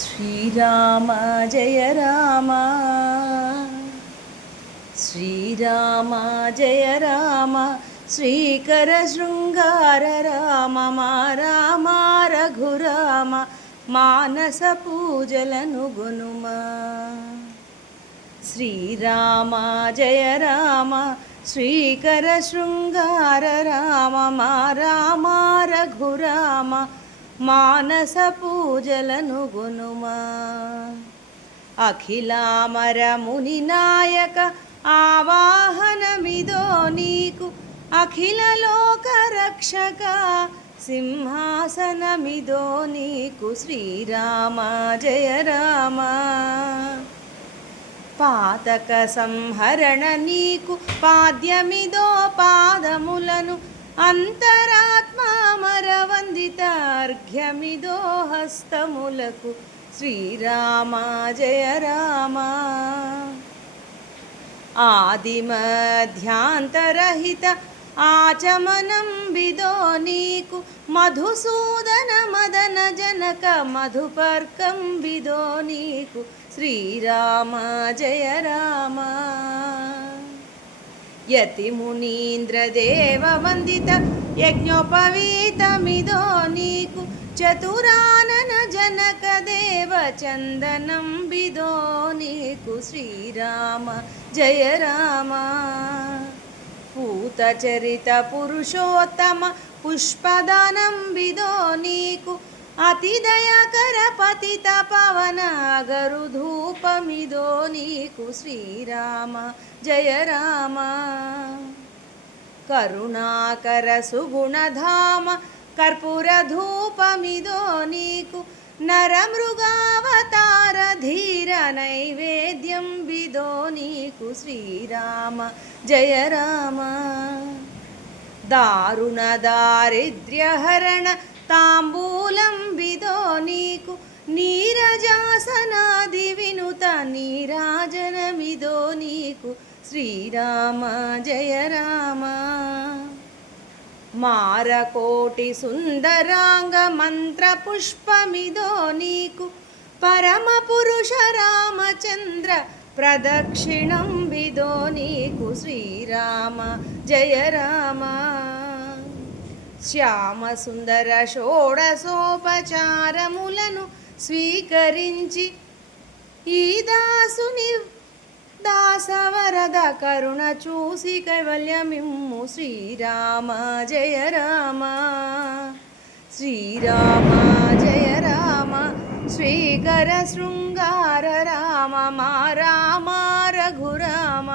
శ్రీరామ జయ రామ శ్రీరామ జయ రామ శ్రీకర శృంగార రామ మా రామ రఘురామ మానస పూజలను గునుమా. శ్రీరామ జయ రామ శ్రీకర శృంగార రామ మా రామ రఘురామ మానస పూజలను గునుమా. అఖిలామర ముని నాయక ఆవాహనమిదో నీకు, అఖిల లోక రక్షక సింహాసనమిదో నీకు. శ్రీరామ జయ రామ పాతక సంహరణ నీకు, పాద్యమిదో పాదములను అంతరాత్మామర వందిత అర్ఘ్యమిదో హస్తములకు. శ్రీరామ జయ రామ ఆదిమధ్యాంతరహిత ఆచమనం విదో నీకు, మధుసూదన మదన జనక మధుపర్కం విదో నీకు. శ్రీరామ జయ రామ యతి మునీంద్ర దేవ వందిత యజ్ఞోపవీతమిదో నీకు, చతురానన జనక దేవ చందనం విదో నీకు. శ్రీరామ జయ రామ పూత చరిత పురుషోత్తమ పుష్పదానం విదో నీకు, అతి దయాకర పతిత పవన అగరు ధూపమిదో నీకు. శ్రీరామ జయ రామ కరుణాకర సుగుణధామ కర్పూర ధూపమిదో నీకు, నరమృగావతార ధీర నైవేద్యం విదో నీకు. శ్రీరామ జయ రామ దారుణ దారిద్ర్యహరణ తాంబూలం విదో నీకు, నీరజాసనాది వినుత నీరాజనమిదో నీకు. శ్రీరామ జయ రామ మారకోటి సుందరాంగ మంత్ర పుష్పమిదో నీకు, పరమ పురుష రామచంద్ర ప్రదక్షిణం విదో నీకు. శ్రీరామ జయ రామ శ్యామ సుందర షోడశోపచారములను స్వీకరించి ఈ దాసుని దాసవరద కరుణ చూసి కైవల్యమిమ్ము. శ్రీరామ జయ రామ శ్రీరామ జయ రామ శ్రీకర శృంగార రామ మా రామ రఘురామ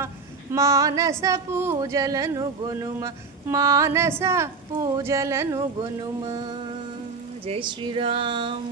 మానస పూజలను గునుమ మానస పూజలను గునుమ. జై శ్రీరామ్.